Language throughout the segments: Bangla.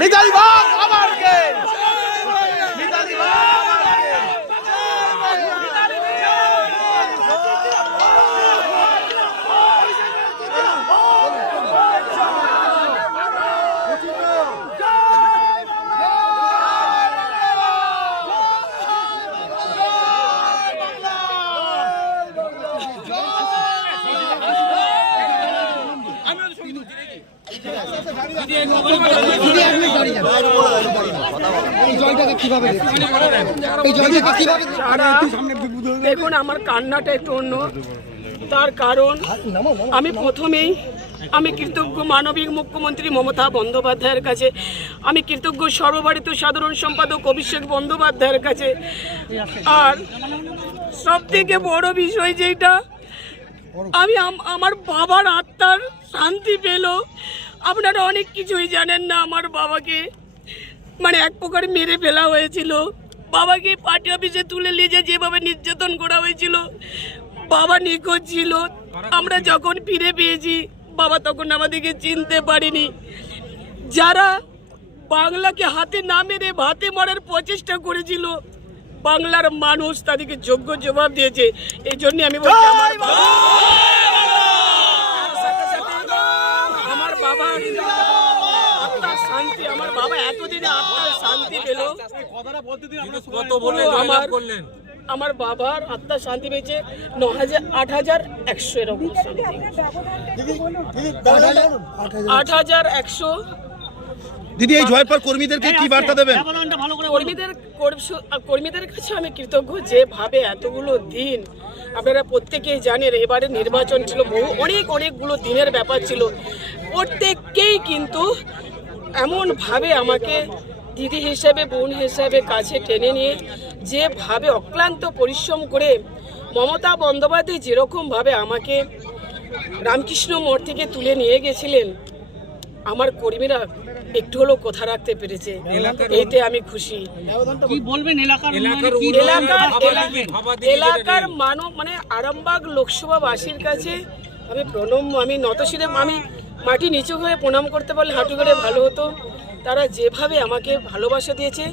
মিতালি বাগ আবার কে মিতালি দেখুন, আমার কান্নাটা একটু অন্য। তার কারণ, আমি প্রথমেই আমি কৃতজ্ঞ মানবিক মুখ্যমন্ত্রী মমতা বন্দ্যোপাধ্যায়ের কাছে, আমি কৃতজ্ঞ সর্বভারতীয় সাধারণ সম্পাদক অভিষেক বন্দ্যোপাধ্যায়ের কাছে। আর সব থেকে বড় বিষয় যেটা আমি আমার বাবার আত্মার শান্তি পেল। আপনারা অনেক কিছুই জানেন না আমার বাবাকে। মানে এক প্রকার মেরে ফেলা হয়েছিল। বাবাকে পার্টি অফিসে তুলে নিয়ে যে যেভাবে নির্যাতন করা হয়েছিল বাবা নিখোঁজ ছিল। আমরা যখন ফিরে পেয়েছি বাবা তখন আমাদেরকে চিনতে পারিনি। যারা বাংলাকে হাতে না মেরে ভাতে মারার প্রচেষ্টা করেছিল বাংলার মানুষ তাদেরকে যোগ্য জবাব দিয়েছে। এই জন্য আমি বলছি আমার বাবা তার সাথে সাথে আমার আত্মার শান্তি আমার বাবা এতদিনে আত্মার শান্তি পেল। পুরো আমার আমার বাবার আত্মার শান্তি পেয়েছে ন হাজার আট হাজার একশো এরকম আট হাজার একশো দিদি এই জয়ের পর কর্মীদেরকে কি বার্তা দেবেন? কর্মীদের কর্ম- কর্মীদের কাছে আমি কৃতজ্ঞ যেভাবে এতগুলো দিন আপনারা প্রত্যেকেই জানেন এবারে নির্বাচন ছিল বহু অনেক অনেকগুলো দিনের ব্যাপার ছিল। প্রত্যেককেই কিন্তু এমনভাবে আমাকে দিদি হিসেবে বোন হিসেবে কাছে টেনে নিয়ে যেভাবে অক্লান্ত পরিশ্রম করে মমতা বন্দ্যোপাধ্যায় যেরকমভাবে আমাকে রামকৃষ্ণ মোড় থেকে তুলে নিয়ে গেছিলেন আমার কর্মীরা একটু হলেও কথা রাখতে পেরেছে। এইতে আমি খুশি। কি বলবেন এলাকার? এলাকার মানব মানে আরামবাগ লোকসভাবাসীর কাছে আমি প্রণম আমি নতশিরে আমি মাটি নিচু হয়ে প্রণাম করতে পারলে হাঁটু করে ভালো হতো। তারা যেভাবে আমাকে ভালোবাসা দিয়েছে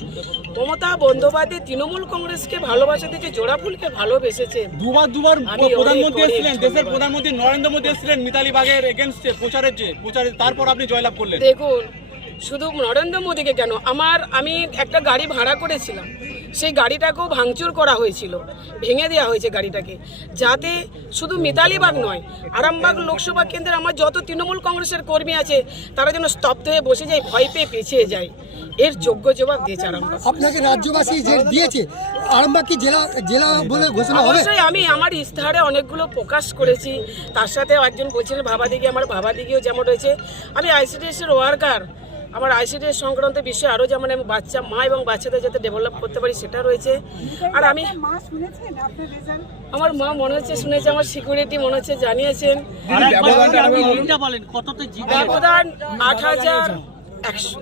মমতা বন্দ্যোপাধ্যায় তৃণমূল কংগ্রেসকে ভালোবাসা দিয়েছে জোড়া ফুলকে ভালোবেসেছে। দুবার দুবার প্রধানমন্ত্রী এসেছিলেন দেশের প্রধানমন্ত্রী নরেন্দ্র মোদী এসেছিলেন মিতালি বাগের এগেনস্টে প্রচারের যে প্রচারে তারপর আপনি জয়লাভ করলেন। দেখুন শুধু নরেন্দ্র মোদীকে কেন আমার আমি একটা গাড়ি ভাড়া করেছিলাম। সেই গাড়িটাকেও ভাঙচুর করা হয়েছিল ভেঙে দেওয়া হয়েছে গাড়িটাকে। যাতে শুধু মিতালিবাগ নয় আরামবাগ লোকসভা কেন্দ্রে আমার যত তৃণমূল কংগ্রেসের কর্মী আছে তারা যেন স্তব্ধ হয়ে বসে যায় ভয় পেয়ে পিছিয়ে যায়। এর যোগ্য জবাব দিয়েছে আরামবাগ। আপনাকে রাজ্যবাসী যে দিয়েছে আরামবাগ কি জেলা জেলা বলে ঘোষণা হবে? অবশ্যই আমি আমার ইস্তাহারে অনেকগুলো প্রকাশ করেছি। তার সাথে একজন বলছিলেন ভাবা দিঘি আমার ভাবা দিঘিও যেমন রয়েছে। আমি আইসিডিএসের ওয়ার্কার আমার আইসিডিএস সংক্রান্ত বিষয়ে আরও যেমন আমি বাচ্চা মা এবং বাচ্চাদের যাতে ডেভেলপ করতে পারি সেটা রয়েছে। আর আমি মা শুনেছেন? আপনার রেজাল্ট আমার মা মনে হচ্ছে শুনেছে আমার সিকিউরিটি মনে হচ্ছে জানিয়েছেন। ব্যবধান আট হাজার একশো।